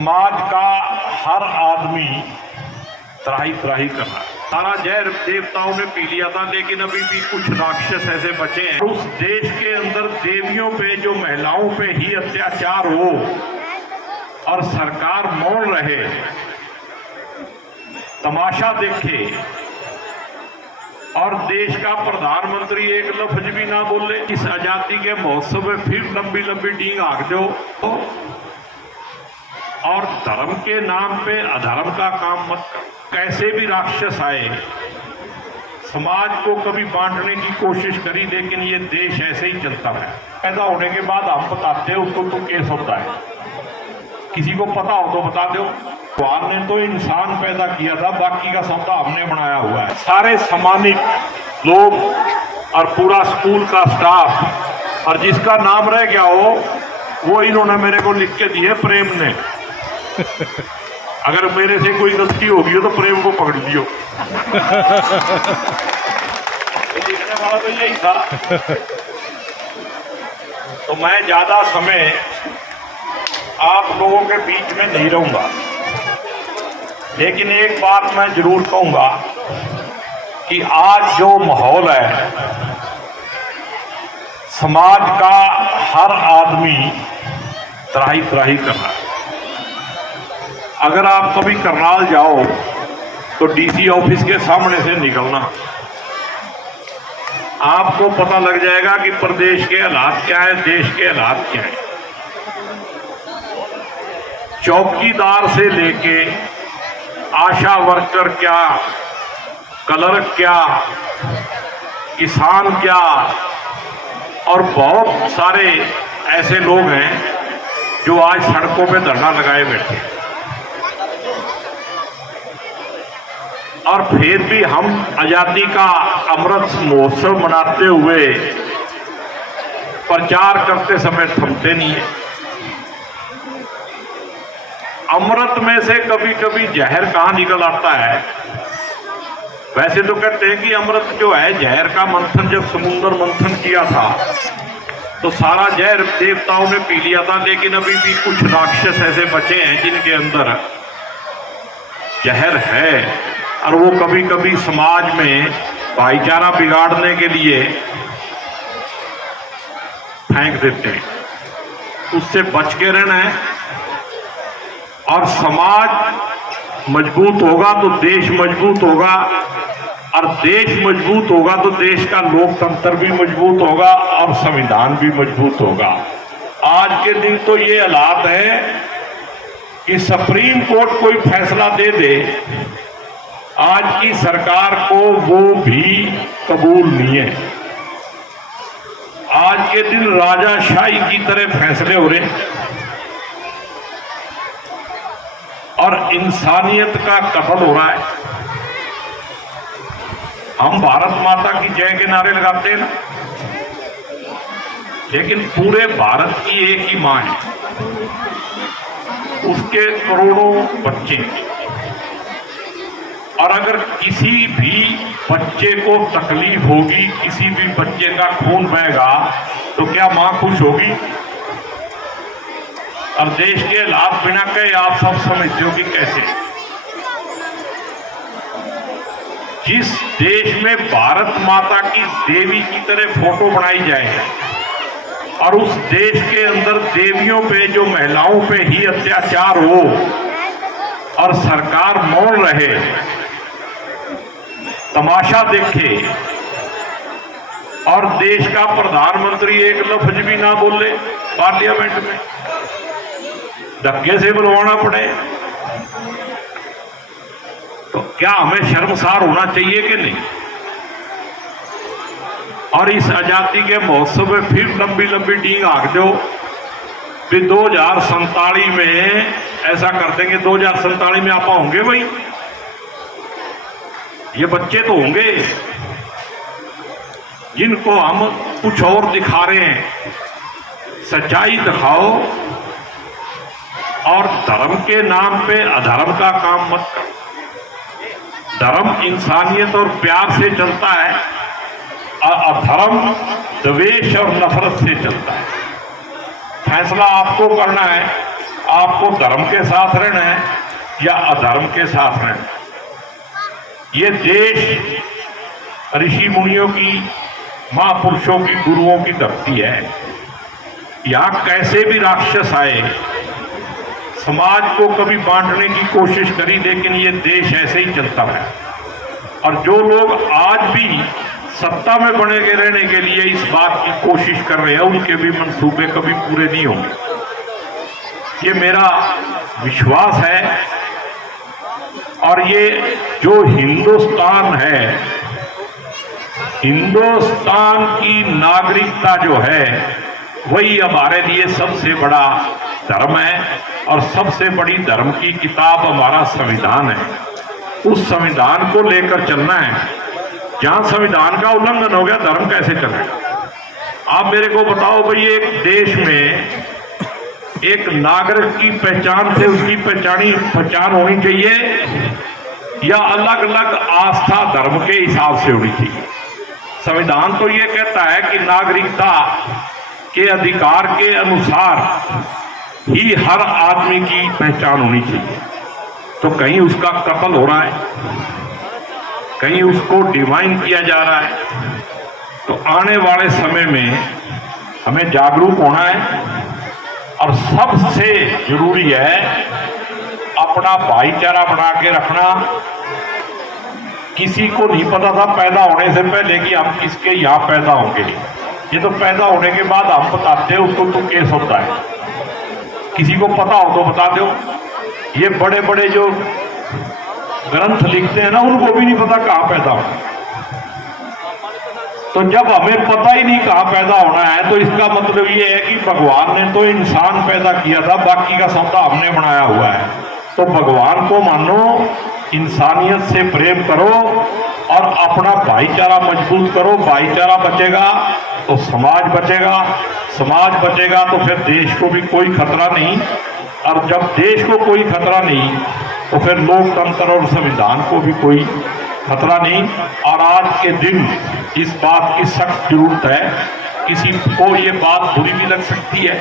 समाज का हर आदमी त्राही त्राही कर रहा है। सारा जहर देवताओं ने पी लिया था, लेकिन अभी भी कुछ राक्षस ऐसे बचे हैं। उस देश के अंदर देवियों पे, जो महिलाओं पे ही अत्याचार हो और सरकार मौन रहे, तमाशा देखे और देश का प्रधानमंत्री एक लफ्ज भी ना बोले। इस आजादी के महोत्सव में फिर लंबी लंबी डींग आंक दो और धर्म के नाम पे अधर्म का काम मत करो। कैसे भी राक्षस आए, समाज को कभी बांटने की कोशिश करी, लेकिन ये देश ऐसे ही चलता है। पैदा होने के बाद हम बताते हैं उसको तो केस होता है, किसी को पता हो तो बता दो। भगवान ने तो इंसान पैदा किया था, बाकी का सौदा हमने बनाया हुआ है। सारे सम्मानित लोग और पूरा स्कूल का स्टाफ, और जिसका नाम रह गया हो वो इन्होंने मेरे को लिख के दिए, प्रेम ने। अगर मेरे से कोई गलती होगी हो तो प्रेम को पकड़ दियो। लिखने वाला तो यही था। तो मैं ज्यादा समय आप लोगों के बीच में नहीं रहूंगा, लेकिन एक बात मैं जरूर कहूंगा कि आज जो माहौल है, समाज का हर आदमी त्राही त्राही कर रहा है। अगर आप कभी करनाल जाओ तो डीसी ऑफिस के सामने से निकलना, आपको पता लग जाएगा कि प्रदेश के हालात क्या है, देश के हालात क्या है। चौकीदार से लेके आशा वर्कर क्या, क्लर्क क्या, किसान क्या, और बहुत सारे ऐसे लोग हैं जो आज सड़कों पे धरना लगाए बैठे हैं। और फिर भी हम आजादी का अमृत महोत्सव मनाते हुए प्रचार करते समय थमते नहीं है। अमृत में से कभी कभी जहर कहां निकल आता है। वैसे तो कहते हैं कि अमृत जो है, जहर का मंथन जब समुद्र मंथन किया था तो सारा जहर देवताओं ने पी लिया था, लेकिन अभी भी कुछ राक्षस ऐसे बचे हैं जिनके अंदर जहर है, और वो कभी कभी समाज में भाईचारा बिगाड़ने के लिए फेंक देते हैं। उससे बच के रहना है। और समाज मजबूत होगा तो देश मजबूत होगा, और देश मजबूत होगा तो देश का लोकतंत्र भी मजबूत होगा और संविधान भी मजबूत होगा। आज के दिन तो ये हालात है कि सुप्रीम कोर्ट कोई फैसला दे दे, आज की सरकार को वो भी कबूल नहीं है। आज के दिन राजाशाही की तरह फैसले हो रहे हैं और इंसानियत का कत्ल हो रहा है। हम भारत माता की जय के नारे लगाते हैं ना, लेकिन पूरे भारत की एक ही मां है, उसके करोड़ों बच्चे, और अगर किसी भी बच्चे को तकलीफ होगी, किसी भी बच्चे का खून बहेगा, तो क्या मां खुश होगी? और देश के हालात बिना कहे आप सब समझते हो कि कैसे। जिस देश में भारत माता की देवी की तरह फोटो बनाई जाए और उस देश के अंदर देवियों पे, जो महिलाओं पे ही अत्याचार हो और सरकार मौन रहे, तमाशा देखे, और देश का प्रधानमंत्री एक लफ्ज भी ना बोले पार्लियामेंट में, धक्के से बुलवाना पड़े, तो क्या हमें शर्मसार होना चाहिए कि नहीं? और इस आजादी के महोत्सव में फिर लंबी लंबी डींग आंक दो कि 2047 में ऐसा कर देंगे। 2047 में आप होंगे भाई, ये बच्चे तो होंगे जिनको हम कुछ और दिखा रहे हैं। सच्चाई दिखाओ और धर्म के नाम पे अधर्म का काम मत करो। धर्म इंसानियत और प्यार से चलता है, और अधर्म द्वेष और नफरत से चलता है। फैसला आपको करना है। आपको धर्म के साथ रहना है या अधर्म के साथ रहना है। ये देश ऋषि मुनियों की, महापुरुषों की, गुरुओं की धरती है। यहाँ कैसे भी राक्षस आए, समाज को कभी बांटने की कोशिश करी, लेकिन ये देश ऐसे ही चलता है। और जो लोग आज भी सत्ता में बने के रहने के लिए इस बात की कोशिश कर रहे हैं, उनके भी मंसूबे कभी पूरे नहीं होंगे, ये मेरा विश्वास है। और ये जो हिंदुस्तान है, हिंदुस्तान की नागरिकता जो है, वही हमारे लिए सबसे बड़ा धर्म है। और सबसे बड़ी धर्म की किताब हमारा संविधान है। उस संविधान को लेकर चलना है। जहां संविधान का उल्लंघन हो गया, धर्म कैसे चलेगा? आप मेरे को बताओ भाई, एक देश में एक नागरिक की पहचान से उसकी पहचान होनी चाहिए या अलग अलग आस्था धर्म के हिसाब से होनी चाहिए? संविधान तो ये कहता है कि नागरिकता के अधिकार के अनुसार ही हर आदमी की पहचान होनी चाहिए। तो कहीं उसका कत्ल हो रहा है, कहीं उसको डिवाइन किया जा रहा है। तो आने वाले समय में हमें जागरूक होना है। और सबसे जरूरी है अपना भाईचारा बना के रखना। किसी को नहीं पता था पैदा होने से पहले कि हम किसके यहाँ पैदा होंगे। ये तो पैदा होने के बाद हम बताते हैं, उसको तो केस होता है। किसी को पता हो तो बता दो। ये बड़े बड़े जो ग्रंथ लिखते हैं ना, उनको भी नहीं पता कहाँ पैदा होना। तो जब हमें पता ही नहीं कहाँ पैदा होना है, तो इसका मतलब ये है कि भगवान ने तो इंसान पैदा किया था, बाकी का सौदा हमने बनाया हुआ है। तो भगवान को मानो, इंसानियत से प्रेम करो और अपना भाईचारा मजबूत करो। भाईचारा बचेगा तो समाज बचेगा, समाज बचेगा तो फिर देश को भी कोई खतरा नहीं। और जब देश को कोई खतरा नहीं, तो फिर लोकतंत्र और संविधान को भी कोई खतरा नहीं। और आज के दिन इस बात की सख्त जरूरत है। किसी को ये बात बुरी भी लग सकती है,